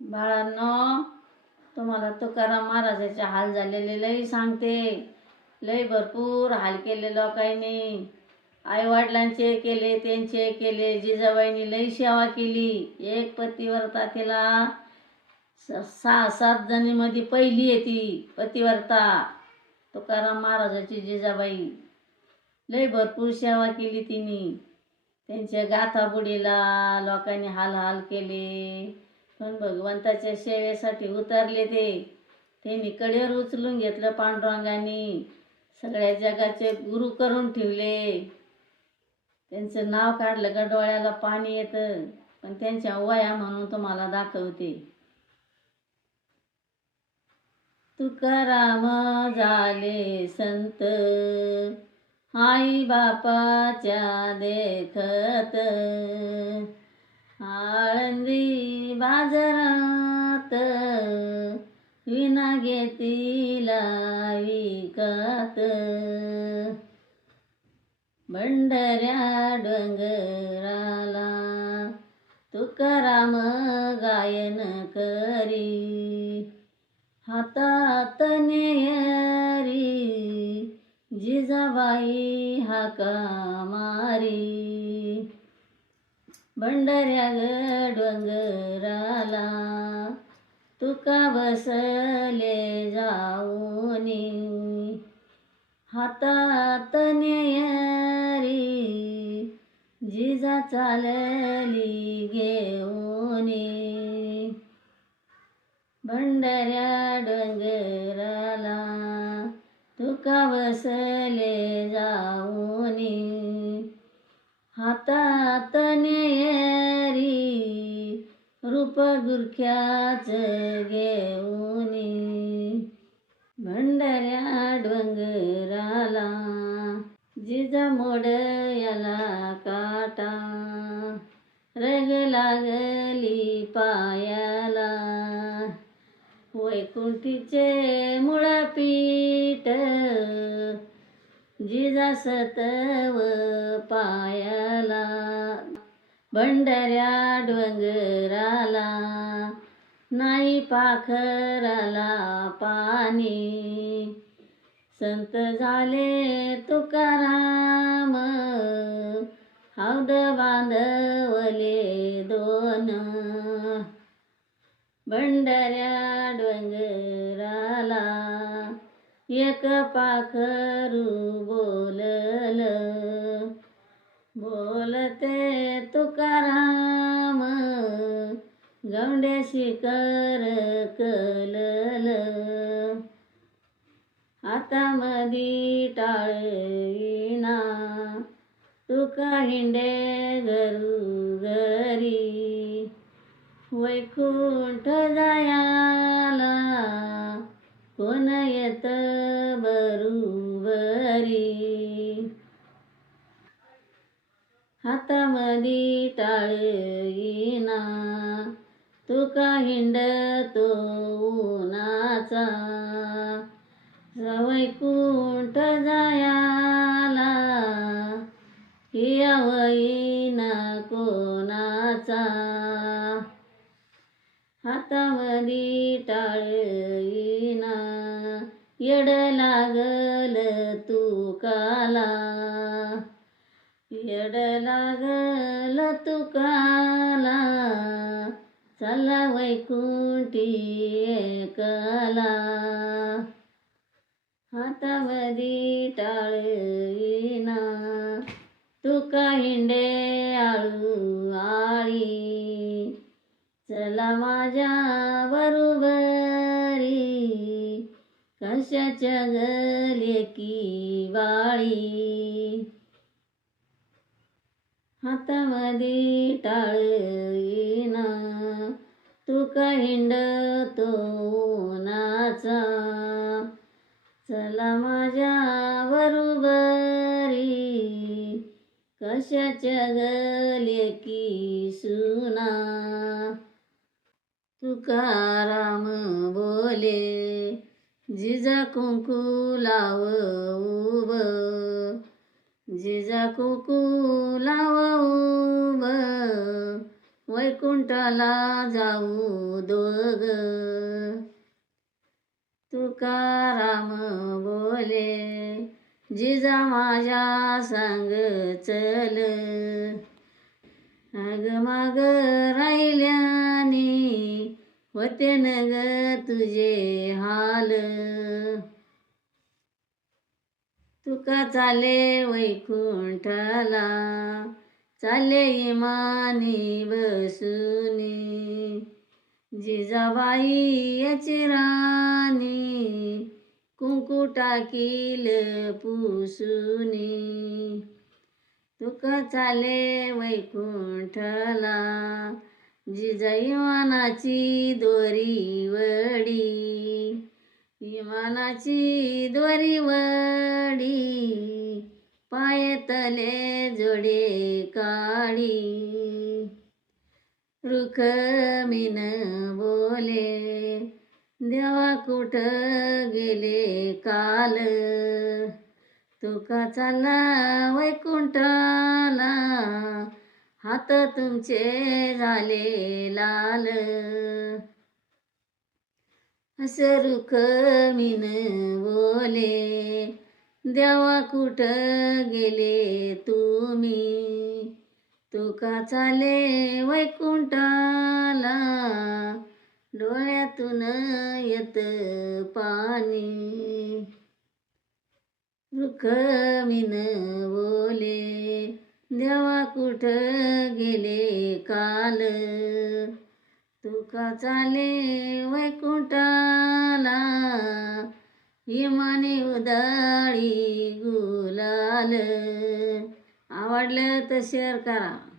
बाळांनो तुम्हाला तुकाराम महाराजाचे हाल झालेले लई सांगते. लई भरपूर हाल केले लोकांनी. आईवडिलांचे केले त्यांचे केले जिजाबाईंनी लई सेवा केली. एक पतिव्रता तिला स- सहा सात जणीमध्ये पहिली येते पतिव्रता. तुकाराम महाराजाची जिजाबाई. लई भरपूर सेवा केली तिने. त्यांच्या गाथा बुडीला लोकांनी हाल हाल केले. पण भगवंताच्या सेवेसाठी उतरले ते. त्यांनी कडेवर उचलून घेतलं पांडुरंगाने. सगळ्या जगाचे गुरु करून ठेवले. त्यांचं नाव काढलं का डोळ्याला पाणी येतं. पण त्यांच्या वया म्हणून तुम्हाला दाखवते. तुकाराम झाले संत. आई बापाच्या देखत. आळंदी बाजारात विना घेतीला विकत. भंडऱ्या डोंगराला तुकाराम गायन करी. हातात नेयरी जिजाबाई हाका मारी. भंडऱ्या ग डोंगराला तुका बसले जाऊनी. हातात नेयरी जिजा चालली घेऊनी. भंडऱ्या डोंगराला तुका बसले जाऊ हातात रूप गुरख्याच घेऊनी भंडऱ्या डोंगराला जिजा मोड याला काटा. रग लागली पायाला वैकुंठीचे मुळपीठ. जिजा सतव पायाला भंडऱ्या डोंगराला नाही पाखराला पाणी. संत झाले तुकाराम हौद बांधवले दोन. भंडऱ्या डोंगराला एक पाखरू बोलल. बोलते तुकाराम गवंड्याशी कर कलल. हातामधी टाळीना तुका हिंडे घरू घरी. वैकुंठ जायाला कोण येत बरुबरी हातामधी टाळीना तुका हिंडतो उन्हाचा। वैकुंठ जायाला यावईना कोणाचा। हातामधी टाळीना येड लागल तुकाला येड लागल तुकाला चला वैकुंठी एकला. हातामधी टाळीना तुका हिंडे आळू आळी? चला माझ्या बरोबरी कशाच्या गले की बाळी हातामध्ये टाळीना तुका हिंडतो नाचा चला माझ्या बरोबरी कशाच्या गले की सुना? तुकाराम बोले जिजा कुंकू लाव उब जिजा कुंकू लाव उब वैकुंठाला जाऊ दोग तुकाराम बोले जिजा माझ्या सांग चल. अग माग राहिल्या होते न ग तुझे हाल. तुका चाले वैकुंठाला चाले इमानी बसुनी. जिजाबाई याची राणी कुंकू टाकील पुसुनी. तुका चाले वैकुंठला जिजा इमानाची दोरी वडी विमानाची दोरी वडी पायतले जोडे काळी रुखमीन बोले देवा कुठ गेले काल? तुका चालला वैकुंठाला हात तुमचे झाले लाल. असरुख मीन बोले देवा कुठ गेले तुम्ही? तुका चाले वैकुंठाला डोळ्यातून येत पाणी. रुखमीन बोले देवा कुठ गेले काल? तुका चाले वैकुंठाला हिमाने उदाळी गुलाल. आवडलं तर शेअर करा.